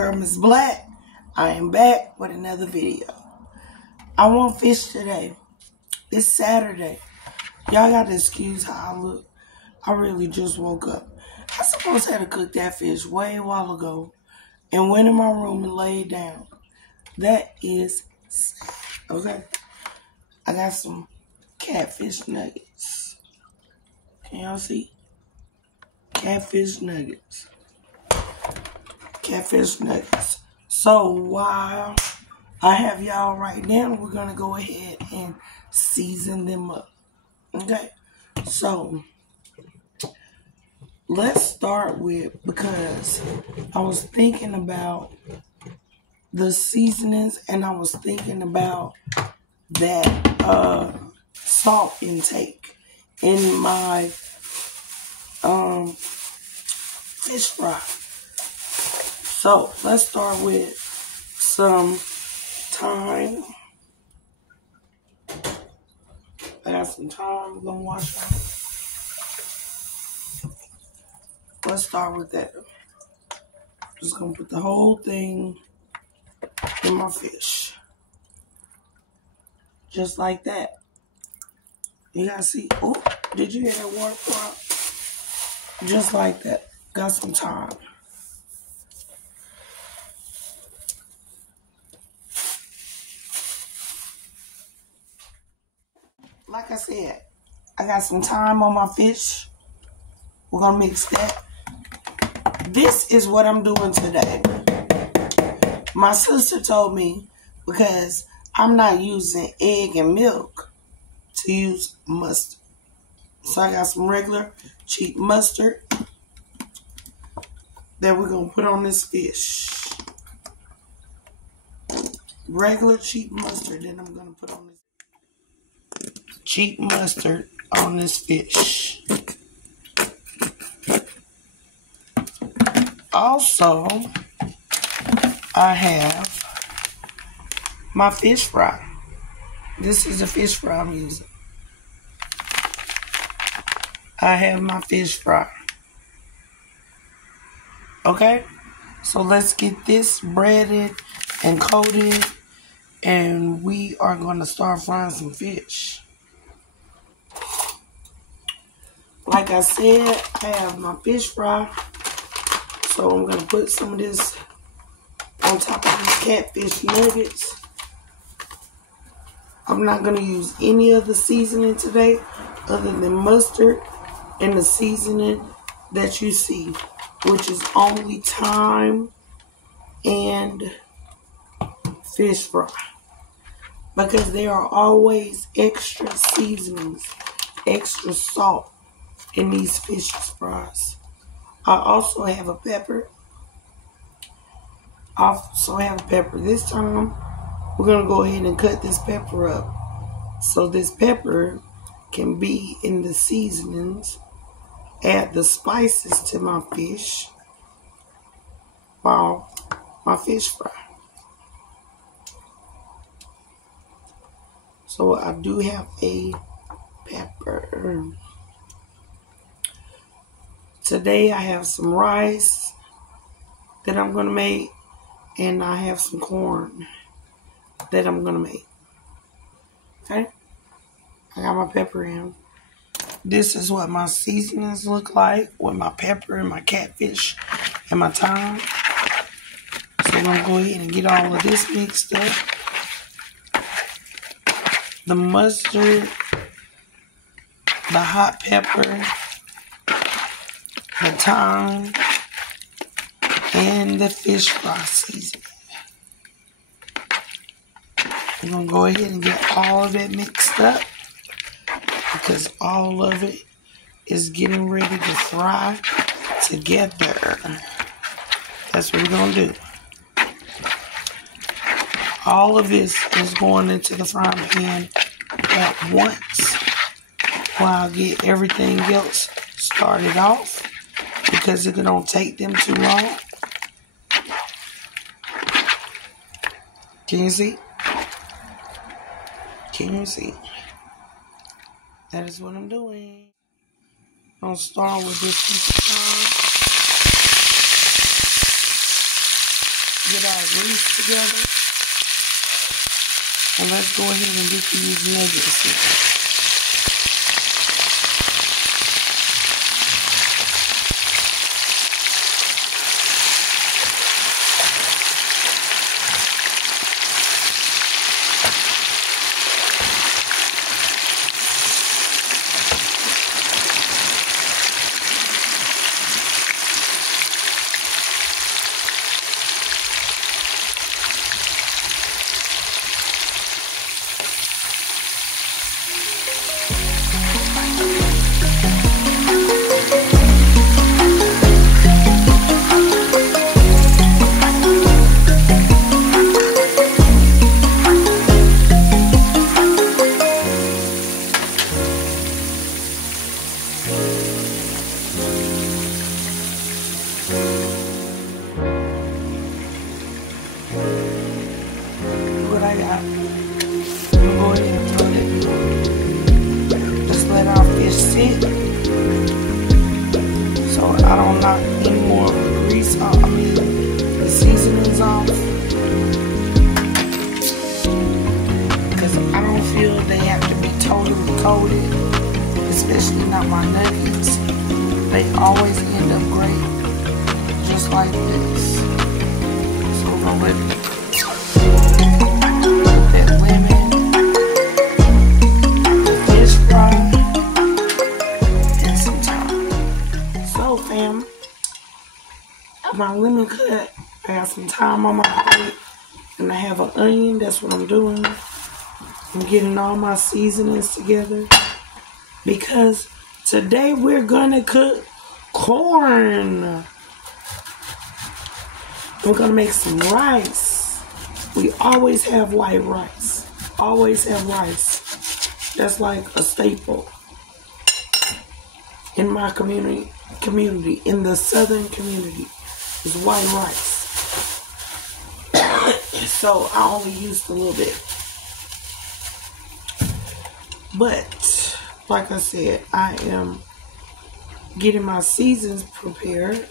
girl, Miss Black. I am back with another video. I want fish today. It's Saturday. Y'all got to excuse how I look. I really just woke up. I supposed to have to cook that fish way a while ago and went in my room and laid down. That is sad. Okay? I got some catfish nuggets. Can y'all see? Catfish nuggets. Catfish nuggets. So while I have y'all right now, we're going to go ahead and season them up. Okay? So let's start with, because I was thinking about the seasonings and I was thinking about that salt intake in my fish fry. So let's start with some thyme. I got some thyme. We're gonna wash it. Let's start with that. Just gonna put the whole thing in my fish. Just like that. You gotta see. Oh, did you hear that water drop? Just like that. Got some thyme. Like I said, I got some thyme on my fish. We're gonna mix that. This is what I'm doing today. My sister told me, because I'm not using egg and milk, to use mustard. So I got some regular cheap mustard that we're gonna put on this fish. Regular cheap mustard that I'm gonna put on this. Cheap mustard on this fish. Also, I have my fish fry. This is a fish fry I'm using. I have my fish fry. Okay? So let's get this breaded and coated, and we are going to start frying some fish. Like I said, I have my fish fry. So I'm going to put some of this on top of these catfish nuggets. I'm not going to use any other seasoning today other than mustard and the seasoning that you see, which is only thyme and fish fry. Because there are always extra seasonings, extra salt in these fish fries. I also have a pepper. This time, we're going to go ahead and cut this pepper up. So this pepper can be in the seasonings. Add the spices to my fish while my fish fry. So I do have a pepper. Today I have some rice that I'm going to make, and I have some corn that I'm going to make. Okay? I got my pepper in. This is what my seasonings look like with my pepper and my catfish and my thyme. So I'm going to go ahead and get all of this mixed up. The mustard, the hot pepper, the thyme, and the fish fry seasoning. We're going to go ahead and get all of that mixed up, because all of it is getting ready to fry together. That's what we're going to do. All of this is going into the frying pan at once while I get everything else started off, because it don't take them too long. Can you see? Can you see? That is what I'm doing. I'm starting with this piece of get our grease together. And let's go ahead and get these nuggets in. What I got, I'm gonna go ahead and throw that in. Just let our fish sit so I don't knock any more grease off, the seasonings off, because I don't feel they have to be totally coated, especially not my nuggets. They always end up great just like this. So we're gonna let it my lemon cut. I got some thyme on my plate, and I have an onion. That's what I'm doing. I'm getting all my seasonings together because today we're gonna cook corn. We're gonna make some rice. We always have white rice. Always have rice. That's like a staple in my community, in the southern community. Is white rice. So I only used a little bit. But, like I said, I am getting my seasons prepared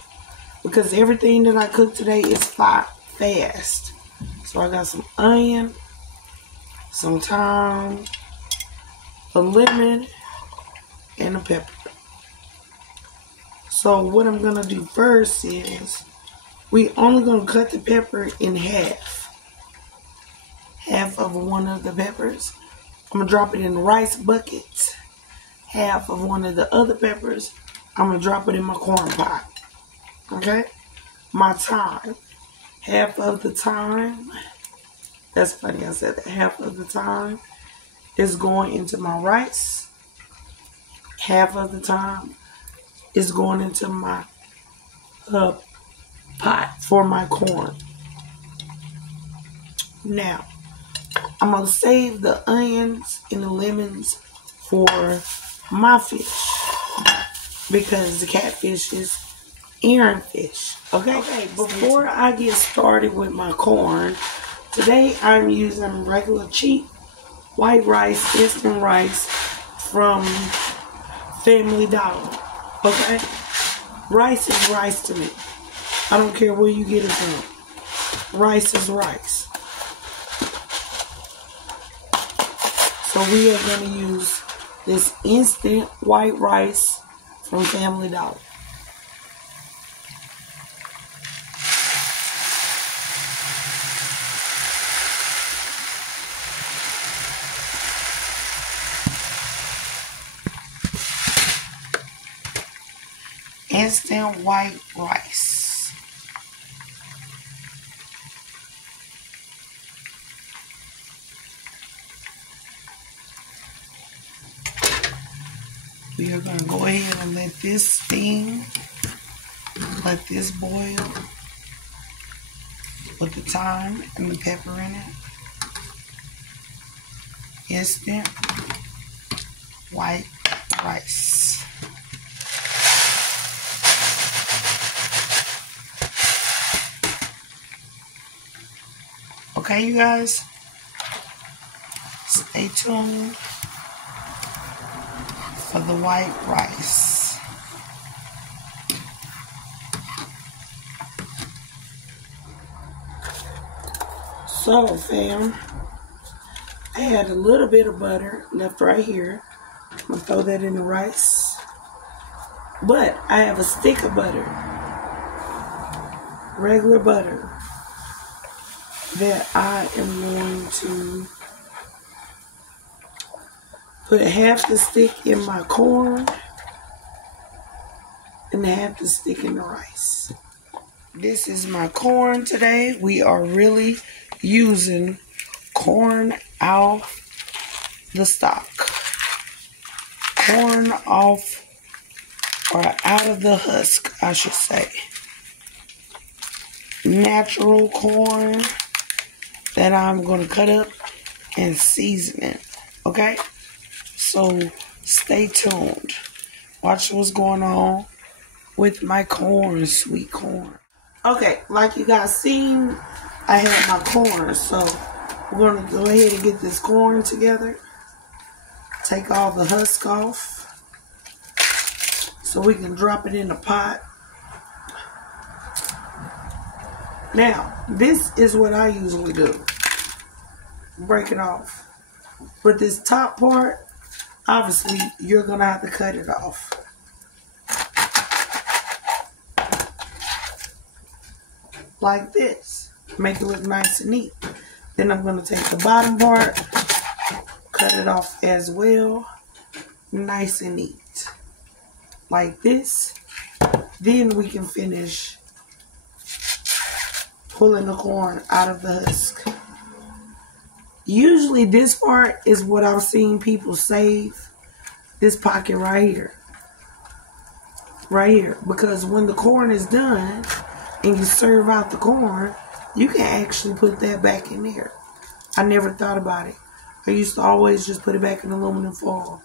because everything that I cook today is fast. So I got some onion, some thyme, a lemon, and a pepper. So what I'm going to do first is we only going to cut the pepper in half. Half of one of the peppers. I'm going to drop it in the rice bucket. Half of one of the other peppers, I'm going to drop it in my corn pot. Okay? My thyme. Half of the thyme. That's funny I said that. Half of the thyme is going into my rice. Half of the thyme is going into my pot for my corn. Now, I'm going to save the onions and the lemons for my fish because the catfish is Aaron fish. Okay, before I get started with my corn, today I'm using regular cheap white rice, instant rice from Family Dollar. Okay? Rice is rice to me. I don't care where you get it from. Rice is rice. So we are going to use this instant white rice from Family Dollar. Instant white rice. We are going to go ahead and let this steam, let this boil with the thyme and the pepper in it. Instant white rice. Okay, you guys, stay tuned for the white rice. So, fam, I had a little bit of butter left right here. I'm going to throw that in the rice. But I have a stick of butter, regular butter, that I am going to put half the stick in my corn and half the stick in the rice. This is my corn today. We are really using corn off the stalk. Corn off, or out of the husk, I should say. Natural corn that I'm going to cut up and season it. Okay? So stay tuned. Watch what's going on with my corn, sweet corn. Okay, like you guys seen, I had my corn, so we're going to go ahead and get this corn together. Take all the husk off so we can drop it in the pot. Now, this is what I usually do. Break it off. But this top part, obviously, you're going to have to cut it off. Like this. Make it look nice and neat. Then I'm going to take the bottom part, cut it off as well. Nice and neat. Like this. Then we can finish pulling the corn out of the husk. Usually this part is what I've seen people save. This pocket right here. Right here. Because when the corn is done and you serve out the corn, you can actually put that back in there. I never thought about it. I used to always just put it back in aluminum foil.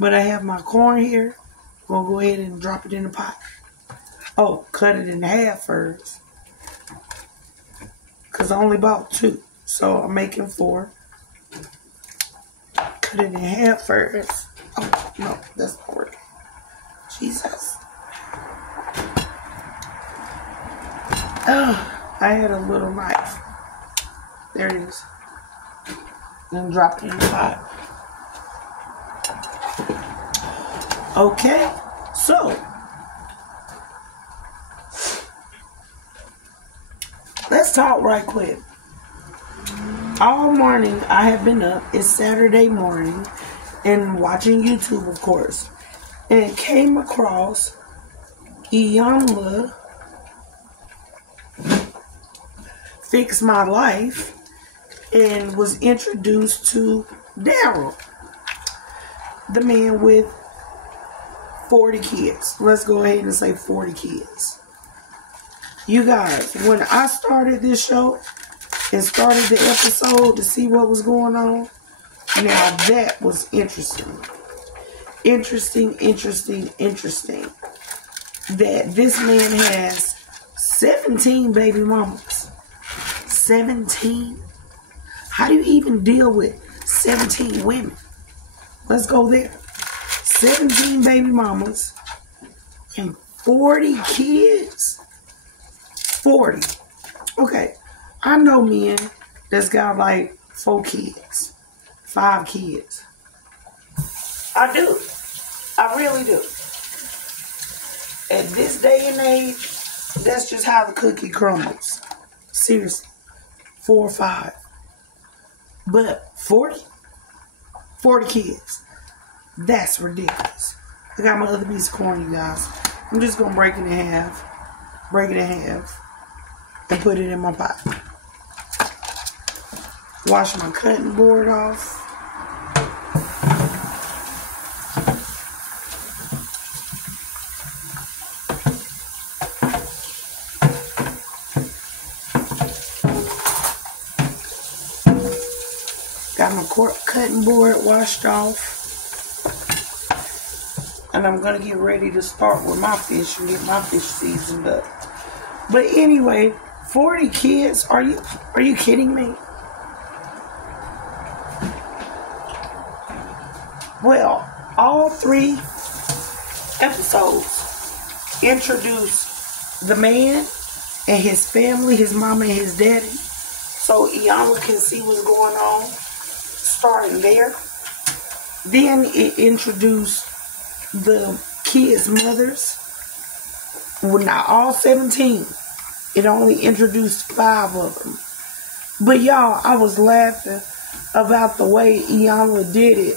But I have my corn here. I'm going to go ahead and drop it in the pot. Oh, cut it in half first. Because I only bought 2. So I'm making 4. Cut it in half first. Oh, no, that's not working. Jesus. I had a little knife. There it is. Then drop it in the pot. Okay, so let's talk right quick. All morning I have been up. It's Saturday morning and watching YouTube, of course, and came across Iyanla Fix My Life and was introduced to Daryl, the man with 40 kids. Let's go ahead and say 40 kids. You guys, when I started this show and started the episode to see what was going on, now that was interesting. Interesting. That this man has 17 baby mamas. 17? How do you even deal with 17 women? Let's go there. 17 baby mamas and 40 kids. 40. Okay. I know men that's got like 4 kids, 5 kids. I do. I really do. At this day and age, that's just how the cookie crumbles. Seriously. 4 or 5. But 40 kids. That's ridiculous. I got my other piece of corn, you guys. I'm just going to break it in half. And put it in my pot. Wash my cutting board off. Got my cutting board washed off. And I'm going to get ready to start with my fish and get my fish seasoned up. But anyway, 40 kids? Are you kidding me? Well, all 3 episodes introduce the man and his family, his mama and his daddy. so Iyanla can see what's going on, starting there. Then it introduced the kids' mothers. Well, not all 17. It only introduced 5 of them. But y'all, I was laughing about the way Iyanla did it,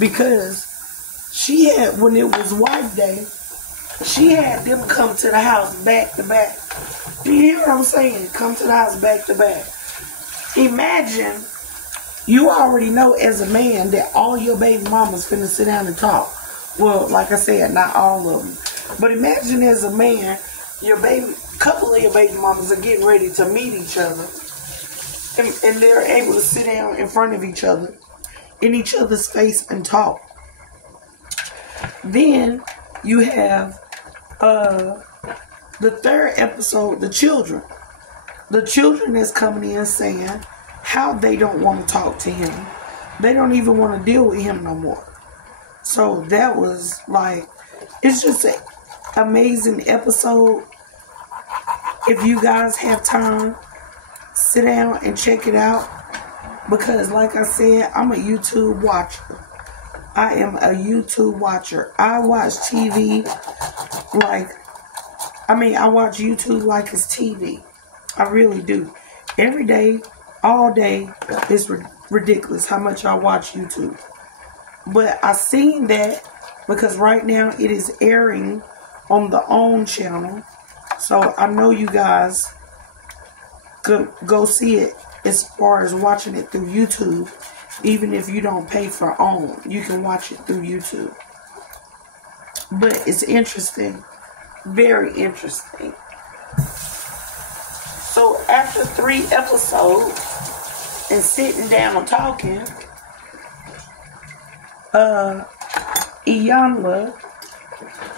because she had, when it was Wife Day, she had them come to the house back to back. Do you hear what I'm saying? Come to the house back to back. Imagine, you already know as a man that all your baby mamas finna sit down and talk. Well, like I said, not all of them. But imagine as a man, couple of your baby mamas are getting ready to meet each other. And they're able to sit down in front of each other, in each other's face, and talk. Then you have the third episode, the children. The children is coming in saying how they don't want to talk to him. They don't even want to deal with him no more. So that was like, it's just an amazing episode. If you guys have time, sit down and check it out. Because like I said, I'm a YouTube watcher. I am a YouTube watcher. I watch TV I watch YouTube like it's TV. I really do. Every day, all day, it's ridiculous how much I watch YouTube. But I seen that because right now it is airing on the OWN channel. So I know you guys could go see it as far as watching it through YouTube. Even if you don't pay for OWN, you can watch it through YouTube. But it's interesting. Very interesting. So after 3 episodes and sitting down and talking, Iyanla,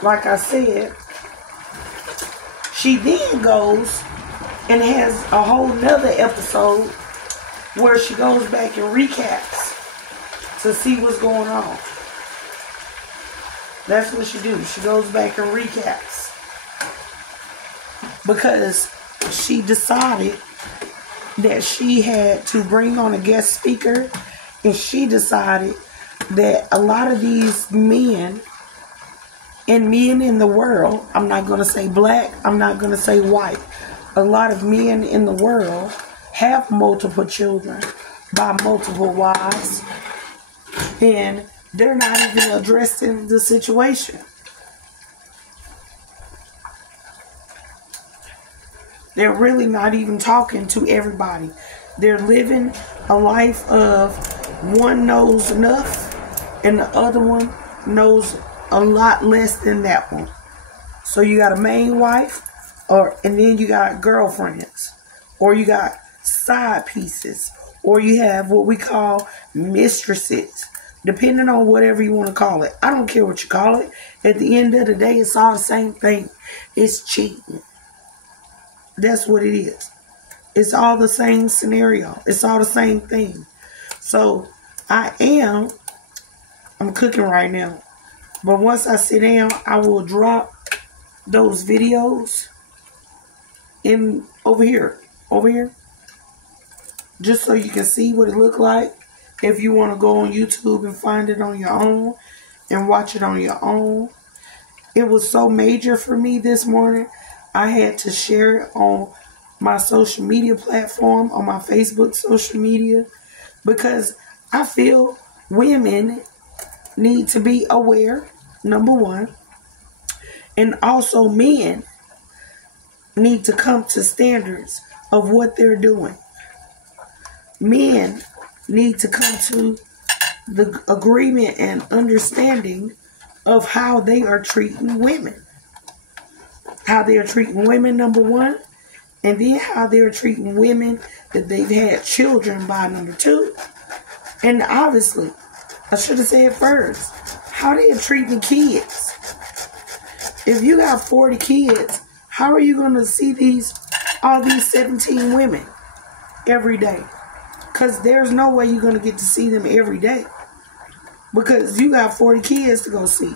like I said, she then goes and has a whole nother episode where she goes back and recaps to see what's going on. That's what she do. She goes back and recaps. Because she decided that she had to bring on a guest speaker, and she decided that a lot of these men and men in the world, I'm not going to say black, I'm not going to say white, a lot of men in the world have multiple children by multiple wives, and they're not even addressing the situation. They're really not even talking to everybody. They're living a life of one knows enough and the other one knows a lot less than that one. So you got a main wife, and then you got girlfriends, or you got side pieces, or you have what we call mistresses, depending on whatever you want to call it. I don't care what you call it. At the end of the day, it's all the same thing. It's cheating. That's what it is. It's all the same scenario. It's all the same thing. So I'm cooking right now. But once I sit down, I will drop those videos in over here. Just so you can see what it looked like. If you want to go on YouTube and find it on your own and watch it on your own. It was so major for me this morning. I had to share it on my social media platform, on my Facebook social media, because I feel women need to be aware, number one, and also men need to come to standards of what they're doing. Men need to come to the agreement and understanding of how they are treating women. How they are treating women, number one, and then how they're treating women that they've had children by, number two. And obviously, I should have said first, how they are treating kids. If you got 40 kids, how are you going to see all these 17 women every day? Because there's no way you're going to get to see them every day. Because you got 40 kids to go see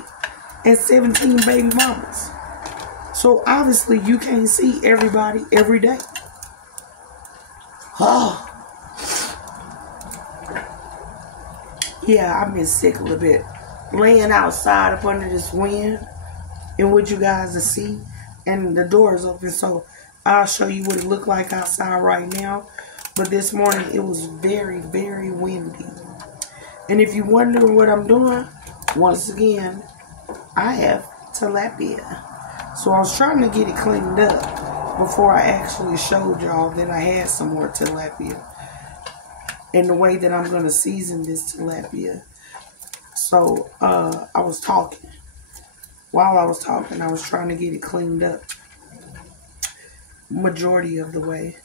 and 17 baby mamas. So obviously you can't see everybody every day. Oh, Yeah, I've been sick a little bit. Laying outside up under this wind and what you guys will see. And the door is open, so I'll show you what it looked like outside right now. But this morning, it was very, very windy. And if you're wondering what I'm doing, once again, I have tilapia. So I was trying to get it cleaned up before I actually showed y'all that I had some more tilapia. And the way that I'm going to season this tilapia. So I was talking. While I was talking, I was trying to get it cleaned up majority of the way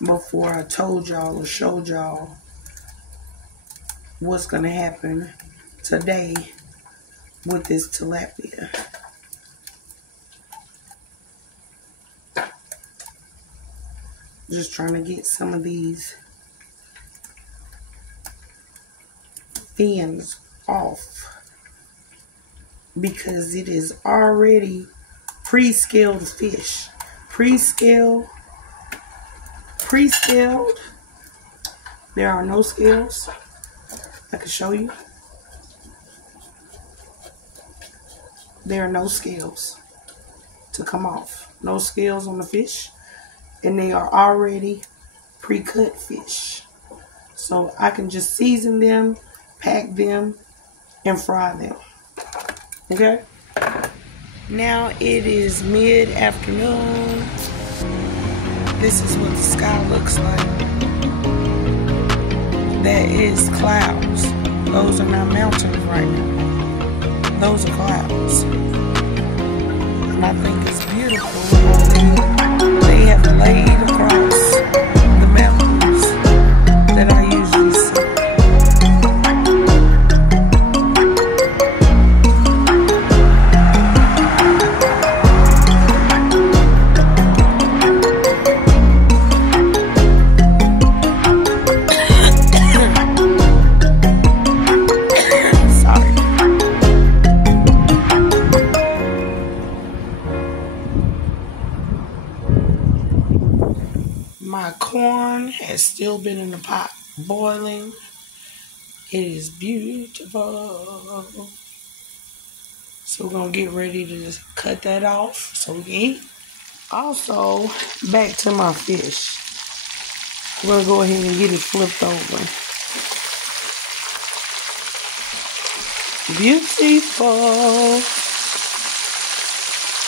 before I told y'all or showed y'all what's going to happen today with this tilapia. Just trying to get some of these fins off because it is already pre-scaled fish. Pre-scaled. There are no scales. I can show you. There are no scales to come off. No scales on the fish. And they are already pre-cut fish. So I can just season them, pack them, and fry them. Okay? Now it is mid-afternoon. This is what the sky looks like. That is clouds. Those are not mountains right now. Those are clouds. And I think it's beautiful. They have laid across the mountains that I usually see. My corn has still been in the pot boiling. It is beautiful. So we're going to get ready to just cut that off so we can eat. Also, back to my fish. We're going to go ahead and get it flipped over. Beautiful.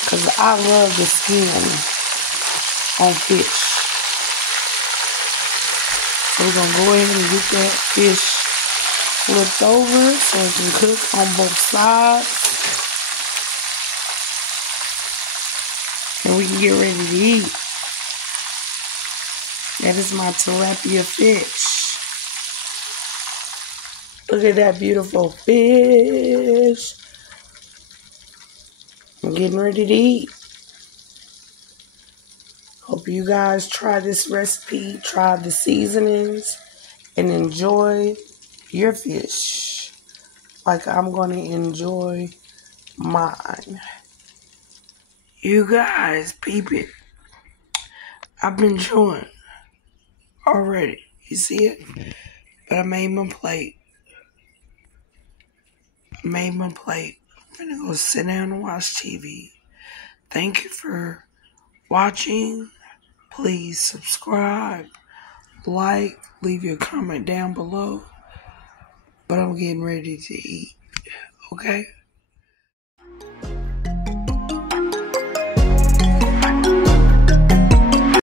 Because I love the skin on fish. So we're going to go ahead and get that fish flipped over so it can cook on both sides. And we can get ready to eat. That is my tilapia fish. Look at that beautiful fish. I'm getting ready to eat. Hope you guys try this recipe, try the seasonings, and enjoy your fish like I'm going to enjoy mine. You guys, peep it. I've been chewing already. You see it? But I made my plate. I'm gonna go sit down and watch TV. Thank you for watching. Please subscribe, like, leave your comment down below. But I'm getting ready to eat. Okay?